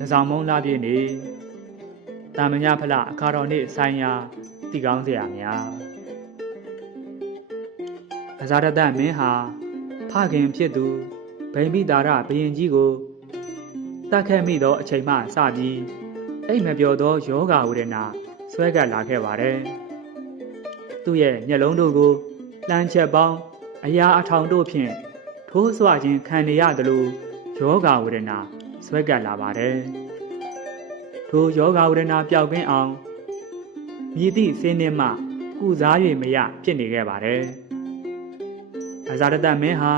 တစောင်မုံလာပြည့်နေတာမညဖလအခါတော်နေ့ဆိုင်ရာတည်ကောင်းစရာများအဇာရတမင်းဟာဖခင်ဖြစ်သူဗိမိတာရဘယင်ကြီးကိုတတ်ခဲ့မိသောအချိန်မှစပြီးအိမ်မပြောသောယောဂဝေဒနာဆွဲကပ်လာခဲ့ပါတယ်။သူ့ရဲ့မျက်လုံးတို့ကိုလှမ်းချက်ပေါင်းအရာအထောင်တို့ဖြင့်ထိုးဆွခြင်းခံနေရသလိုယောဂဝေဒနာ ဆွဲကပ်လာပါတယ်ထိုယောဂဝေဒနာပျောက်ကင်းအောင်မြည်သည့်စင်းနှင်းမှကုစား၍မရဖြစ်နေခဲ့ပါတယ်အဇာရတမင်းဟာ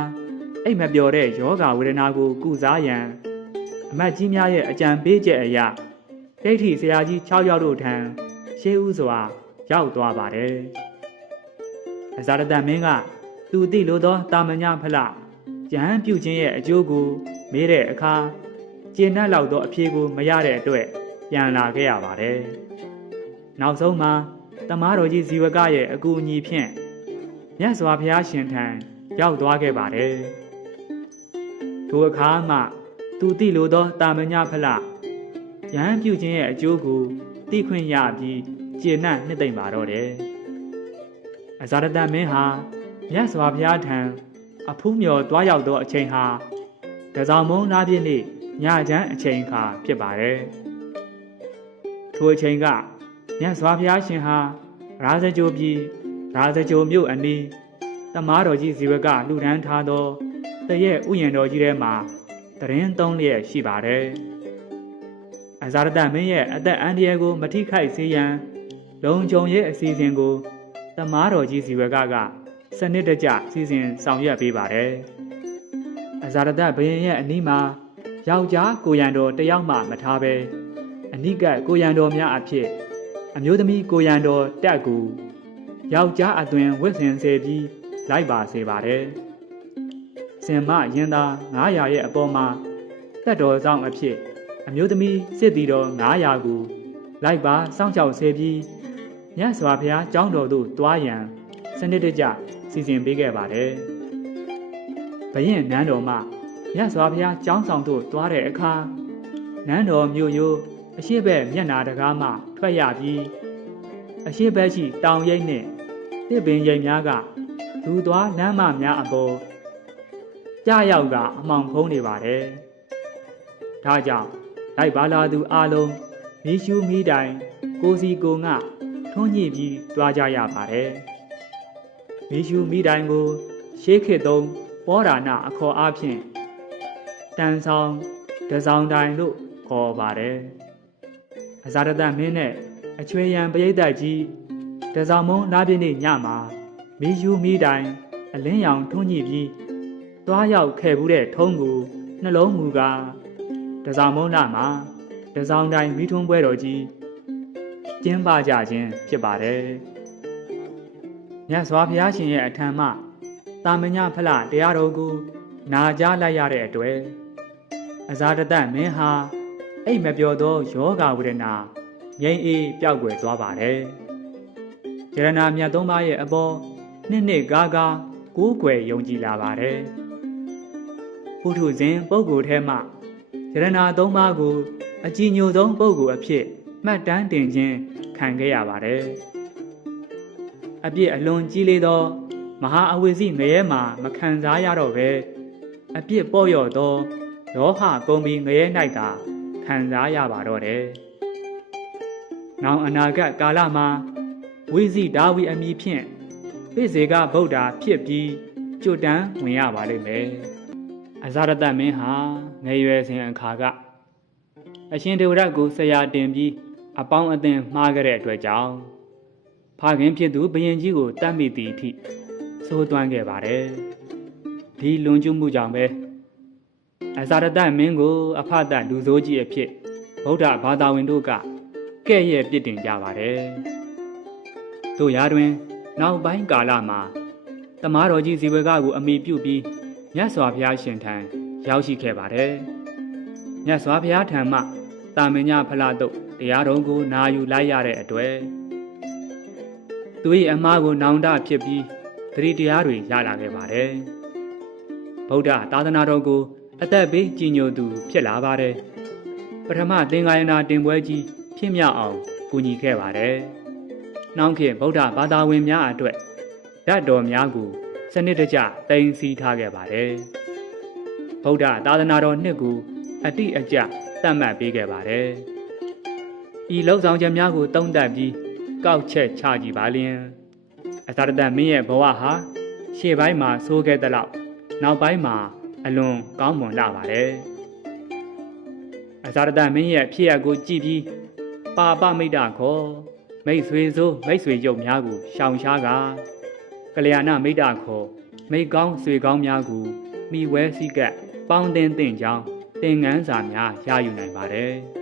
အိမ်မပျော်တဲ့ယောဂဝေဒနာကို ကုစားရန်အမတ်ကြီးများရဲ့အကြံပေးချက်အရဒိဋ္ဌိဆရာကြီး6ယောက်တို့ထံရှေးဥစွာ ရောက်သွားပါတယ်။အဇာရတမင်းကသူတိလိုသောတာမညဖလကျမ်းပြုခြင်းရဲ့အကျိုးကိုမေးတဲ့အခါ ကျေနပ်လောက်သောအဖြေကိုမရတဲ့အတွက်ပြန်လာခဲ့ရပါတယ်။နောက်ဆုံးမှာတမားတော်ကြီးဇီဝကရဲ့အကူအညီဖြင့်မြတ်စွာဘုရားရှင်ထံရောက်သွားခဲ့ပါတယ်။ထိုအခါမှသူတိလိုသောတာမညဖလရဟန်းပြုခြင်းရဲ့အကျိုးကိုသိခွင့်ရပြီးကျေနပ်နှစ်သိမ့်ပါတော့တယ်။အဇာရတမင်းဟာမြတ်စွာဘုရားထံအဖူးမြော်တွားရောက်သောအချိန်ဟာတစောင်းမုံလာပြည့်နေ့ ညချမ်းအချိန်ခါဖြစ်ပါတယ်။ထိုအချိန်ကမြတ်စွာဘုရားရှင်ဟာရာဇကြိုပြည်ရာဇကြိုမြို့အနီးတမားတော်ကြီးဇီဝကလူဒန်းထားသောတရဲ့ဥယျာဉ်တော်ကြီးထဲမှာတရင်သုံးလျက်ရှိပါတယ်။အဇာရတမင်းရဲ့အသက်အန္တရာယ်ကိုမထိခိုက်စေရန်လုံခြုံရေးအစီအစဉ်ကိုတမားတော်ကြီးဇီဝကကစနစ်တကျစီစဉ်ဆောင်ရွက်ပေးပါတယ်။အဇာရတဘရင်ရဲ့အနီးမှာ ယောက်ျားကိုရန်တော်တယောက်မှမထားဘဲအနိကကိုရန်တော်များအဖြစ်အမျိုးသမီးကိုရန်တော်တက်ကူယောက်ျားအသွင်ဝတ်ဆင်စေပြီးလိုက်ပါစေပါတယ်။စင်မရင်သား900ရဲ့အပေါ်မှာတက်တော်ဆောင်အဖြစ်အမျိုးသမီးစစ်တီတော်900ကိုလိုက်ပါစောင့်ရှောက်စေပြီးမြတ်စွာဘုရားကျောင်းတော်သို့တွားရန်စနစ်တကျစီစဉ်ပေးခဲ့ပါတယ်။ဘရင်နန်းတော်မှ မြတ်စွာဘုရားကျောင်းဆောင်သို့တွားတဲ့အခါနန်းတော်မြို့ရိုးအရှိဘက်မျက်နာတကားမှထွက်ရပြီးအရှိဘက်ရှိတောင်ရိပ်နှင့်တစ်ပင်ရိပ်များကလူသွားလမ်းမများအပေါ်ကြရောက်ကအမောင်ဖုံးနေပါတယ်။ဒါကြောင့်လိုက်ပါလာသူအလုံးမီးရှူးမီးတိုင်ကိုစီကိုငှထွန်းညှိပြီးတွားကြရပါတယ်။မီးရှူးမီးတိုင်ကို ရှေးခေတ်သုံးပောဓာနာအခေါ်အားဖြင့် တန်ဆောင်တစောင်းတိုင်လို့ခေါ်ပါတယ်။အဇာရတမင်းနဲ့အချွေရန်ပရိသတ်ကြီးတစောင်းမုံလာပြည့်နေ့ညမှာမီးယူမီးတိုင် အလင်းရောင်ထွန်းညှိပြီးသွားရောက်ခဲ့ဘူးတဲ့ထုံးကိုနှလုံးမူကားတစောင်းမုံလာမှာတစောင်းတိုင်းမိထွန်းပွဲတော်ကြီးကျင်းပကြခြင်းဖြစ်ပါတယ်။မြတ်စွာဘုရားရှင်ရဲ့အထံမှတာမညဖလတရားတော်ကိုနာကြားလိုက်ရတဲ့အတွက် အဇာတတမင်းဟာအိတ်မပြောသောယောဂဝေဒနာငြိမ်းအေးပျောက်ကွယ်သွားပါတယ်။ယရနာမြတ်သုံးပါးရဲ့အပေါ်နှစ်နှစ်ကားကားကိုးကွယ်ယုံကြည်လာပါတယ်။ပုထုဇဉ်ပုဂ္ဂိုလ်ထဲမှယရနာသုံးပါးကိုအကြည်ညိုဆုံးပုဂ္ဂိုလ်အဖြစ်မှတ်တမ်းတင်ခြင်းခံခဲ့ရပါတယ်။အပြစ်အလွန်ကြီးလေးသော မဟာအဝိဇ္ဇငရဲမှာမခံစားရတော့ပဲအပြစ်ပေါ့ရော့သော လောဟကုံပြီးငရဲ၌သာခံစားရပါတော့တယ်။နောင်အနာဂတ်ကာလမှာဝိဇိဒါဝီအမည်ဖြင့်ပိစေကဗုဒ္ဓဖြစ်ပြီးကျွတ်တန်းဝင်ရပါလိမ့်မယ်။အဇာရတမင်းဟာငယ်ရွယ်စဉ်အခါကအရှင်ဒေဝရတ်ကိုဆရာတင်ပြီးအပေါင်းအသင်းမှားခဲ့တဲ့အတွက်ကြောင့်ဖခင်ဖြစ်သူဘယင်ကြီးကိုတတ်မိသည့်အထိသိုးသွမ်းခဲ့ပါတယ်။ဒီလွန်ကျူးမှုကြောင့်ပဲ အဇာရတမင်းကိုအဖတ်လူဆိုးကြီးအဖြစ်ဗုဒ္ဓဘာသာဝင်တို့ကကဲ့ရဲ့ပြစ်တင်ကြပါတယ်။တို့ရာတွင် နောက်ပိုင်းကာလမှာတမားတော်ကြီးဇီဝကကိုအမိပြုပြီးမြတ်စွာဘုရားရှင်ထံရောက်ရှိခဲ့ပါတယ်။မြတ်စွာဘုရားထံမှတာမညဖလားတုတ်တရားတော်ကိုနာယူလိုက်ရတဲ့အတွက်သူ၏အမားကိုနောင်တဖြစ်ပြီးသတိတရားတွေရလာခဲ့ပါတယ်။ဗုဒ္ဓသာသနာတော်ကို အသက်ဘေးကြီးညိုသူဖြစ်လာပါတယ်။ပထမသင်္ကာယနာတင်ပွဲကြီးဖြစ်မြောက်အောင်ကူညီခဲ့ပါတယ်။နောက်ခေတ်ဗုဒ္ဓဘာသာဝင်များအတွက်ဓာတ်တော်များကိုစနစ်တကျတင်စီထားခဲ့ပါတယ်။ဗုဒ္ဓသာသနာတော်နှစ်ကိုအတိအကျသတ်မှတ်ပေးခဲ့ပါတယ်။ဤလောက်ဆောင်ချက်များကိုတုံးတက်ပြီးကောက်ချက်ချကြည့်ပါလျင်အသာတတမင်းရဲ့ဘဝဟာရှေ့ပိုင်းမှာဆိုးခဲ့တဲ့လောက်နောက်ပိုင်းမှာ အလွန်ကောင်းမွန်လာပါတယ်။အသာတတမင်းရဲ့ဖြစ်ရပ်ကိုကြည့်ပြီးပါပမိတ်တာခေါ်မိတ်ဆွေစိုးမိတ်ဆွေရုပ်များကိုရှောင်ရှားကကလျာဏမိတ်တာခေါ်မိတ်ကောင်းဆွေကောင်းများကိုမိဝဲစည်းကပ်ပေါင်းတင်တင်ကြောင်းသင်ငန်းစာများရယူနိုင်ပါတယ်။